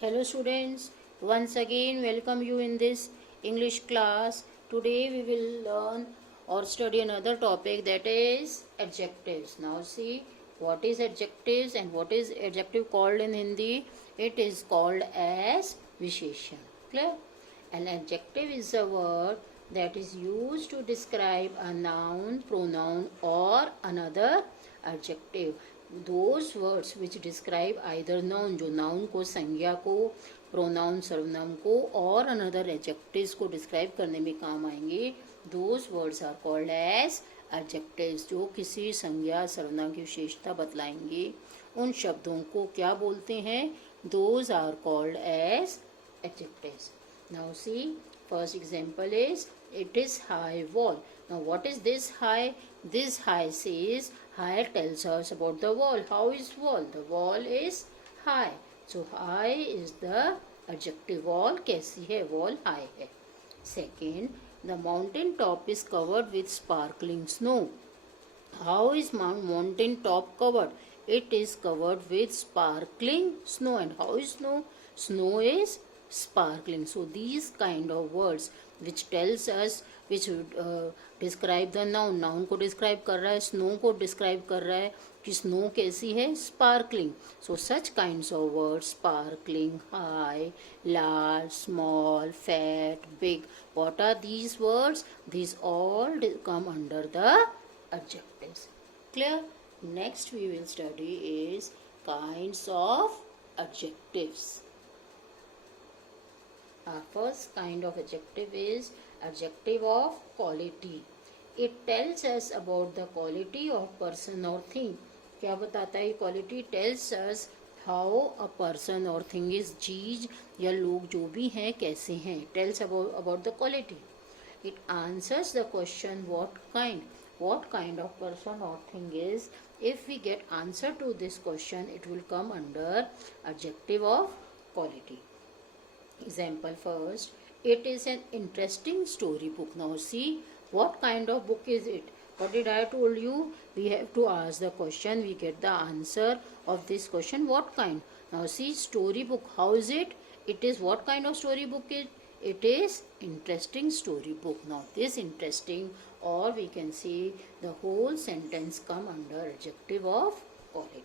Hello students, once again welcome you in this English class. Today we will learn or study another topic, that is adjectives. Now see what is adjectives and what is adjective called in Hindi. It is called as Visheshan. Clear? An adjective is a word that is used to describe a noun, pronoun or another adjective. Those words which describe either noun, जो noun को, संज्ञा को, pronoun सर्वनाम को और another adjectives को describe करने में काम आएंगे, those words are called as adjectives. जो किसी संज्ञा सर्वनाम की विशेषता बतलाएंगे उन शब्दों को क्या बोलते हैं? Those are called as adjectives. Now see, first example is, it is high wall. Now what is this high? This high says, high tells us about the wall. How is wall? The wall is high. So high is the adjective. Wall कैसी है? Wall high है. Second, the mountain top is covered with sparkling snow. How is mountain top covered? It is covered with sparkling snow. And how is snow? Snow is sparkling. So these kind of words which tells us, which describe the noun, noun को describe कर रहा है, snow को describe कर रहा है कि snow कैसी है? Sparkling. So such kinds of words, sparkling, high, large, small, fat, big, what are these words? These all come under the adjectives. Clear? Next we will study is kinds of adjectives. Our first kind of adjective is adjective of quality. It tells us about the quality of person or thing. क्या बताता है? quality tells us how a person or thing is, चीज या लोग जो भी हैं कैसे हैं. tells about the quality. It answers the question what kind of person or thing is. If we get answer to this question, it will come under adjective of quality. Example first, it is an interesting story book. Now see, what kind of book is it? What did I told you? We have to ask the question, we get the answer of this question, what kind. Now see, story book, how is it? It is what kind of story book it is interesting story book. Now this interesting, or we can say the whole sentence come under adjective of quality.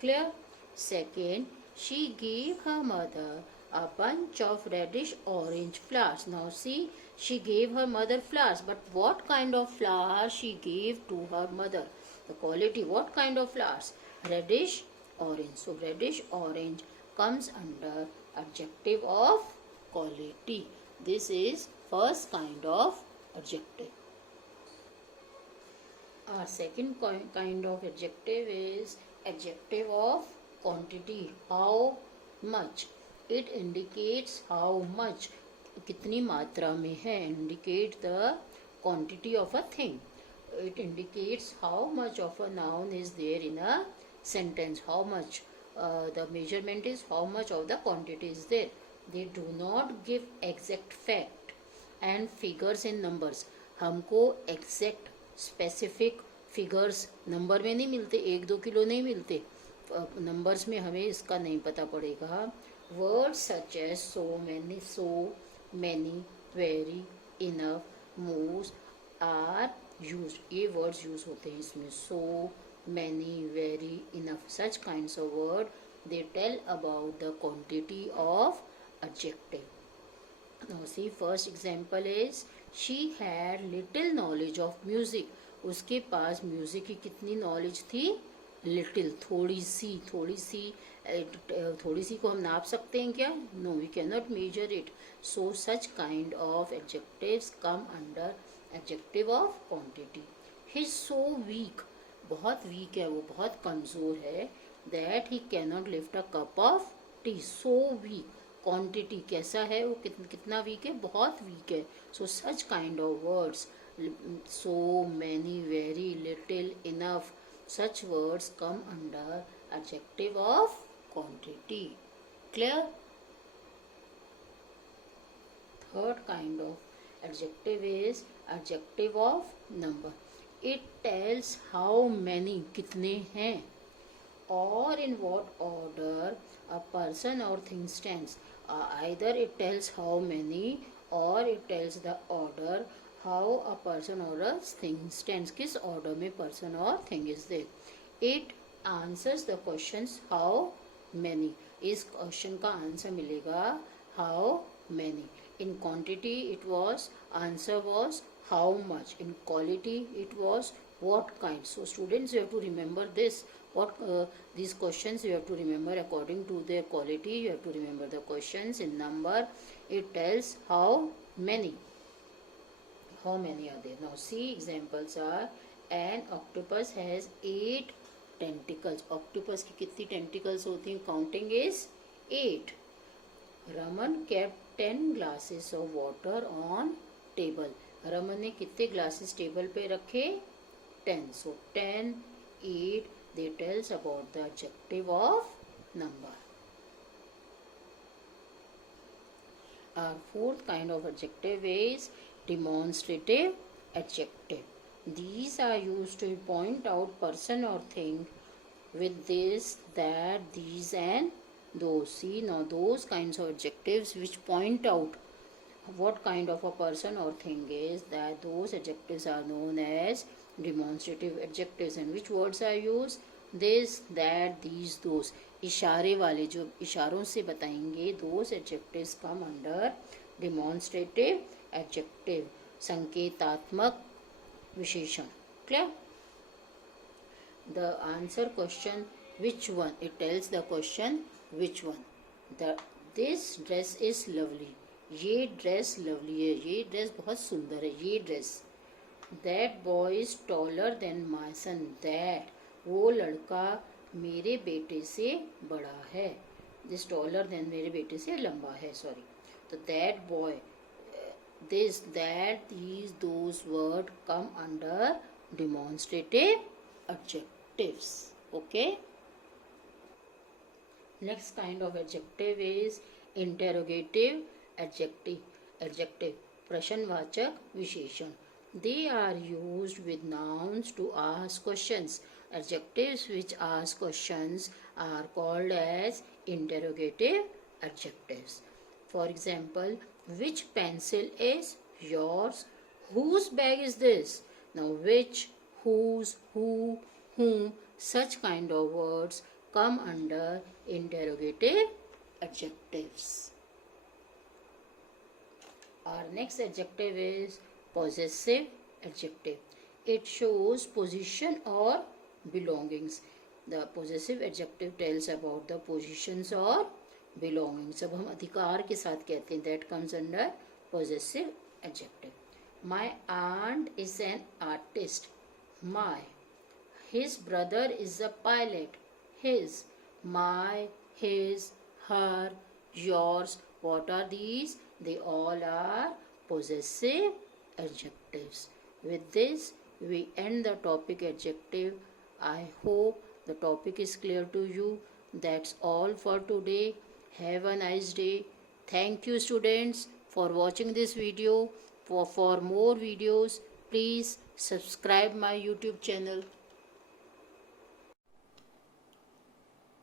Clear? Second, she gave her mother a bunch of reddish orange flowers. Now see, she gave her mother flowers, but what kind of flowers she gave to her mother? The quality, what kind of flowers? Reddish orange. So reddish orange comes under adjective of quality. This is first kind of adjective. Our second kind of adjective is adjective of quantity. How much? It indicates how much, कितनी मात्रा में है. Indicate the quantity of a thing. It indicates how much of a noun is there in a sentence. How much, the measurement is how much of the quantity is there. They do not give exact fact and figures in numbers. हमको exact specific figures number में नहीं मिलते, 1-2 kilo नहीं मिलते. Numbers में हमें इसका नहीं पता पड़ेगा. Words such as so many, very, enough, most are used. ये words use होते हैं इसमें. So many, very, enough, such kinds of word, they tell about the quantity of adjective. Now see, first example is, she had little knowledge of music. उसके पास music की कितनी knowledge थी? Little, थोड़ी सी को हम नाप सकते हैं क्या? No, we can not measure it. So such kind of adjectives come under adjective of quantity. He is so weak, बहुत वीक है वो, बहुत कमजोर है. That he can not lift a cup of tea. So weak, quantity कैसा है वो, कितना वीक है? बहुत वीक है. So such kind of words, so many, very, little, enough, such words come under adjective of quantity. Clear? Third kind of adjective is adjective of number. It tells how many, कितने हैं. or in what order a person or thing stands. Either it tells how many or it tells the order how a person or a thing stands. किस order में person or thing is there. It answers the questions how many. इस question का answer मिलेगा how many. In quantity it was, answer was how much. In quality it was what kind. So students, you have to remember this. What these questions you have to remember according to their quality. You have to remember the questions. In number it tells how many. How many are there? Now see, examples are, an octopus has 8 tentacles. Octopus की कितनी tentacles होती हैं? Counting is 8. Raman kept 10 glasses of water on table. Raman ने कितने glasses table पे रखे? 10. So 10, 8, they tells about the adjective of number. Our fourth kind of adjective is demonstrative adjective. These are used to point out person or thing with this, that, these and those. See, now those kinds of adjectives which point out what kind of a person or thing is, that those adjectives are known as demonstrative adjectives. And which words are used? This, that, these, those. इशारे वाले जो इशारों से बताएंगे, those adjectives come under demonstrative adjective. संकेतात्मक विशेषण. Clear? The answer question which one, it tells the question which one. This dress is lovely. ये dress lovely है, ये ड्रेस बहुत सुंदर है, ये dress. That boy is taller than my son. That, वो लड़का मेरे बेटे से बड़ा है. दिस टॉलर देन मेरे बेटे से लंबा है, सॉरी. तो that boy, this, that, these, those word come under demonstrative adjectives. Okay. Next kind of adjective is interrogative adjective. प्रश्नवाचक विशेषण. They are used with nouns to ask questions. Adjectives which ask questions are called as interrogative adjectives. For example, which pencil is yours? Whose bag is this? Now which, whose, who, whom, such kind of words come under interrogative adjectives. Our next adjective is possessive adjective. It shows position or belongings. The possessive adjective tells about the positions or belongings. अब हम अधिकार के साथ कहते हैं, that comes under possessive adjective. My aunt is an artist. My. His brother is a pilot. His. My, his, her, yours. What are these? They all are possessive adjectives. With this, we end the topic adjective. I hope the topic is clear to you. That's all for today. Have a nice day. Thank you, students, for watching this video. For more videos, please subscribe my YouTube channel.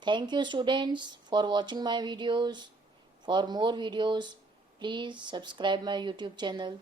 Thank you, students, for watching my videos. For more videos, please subscribe my YouTube channel.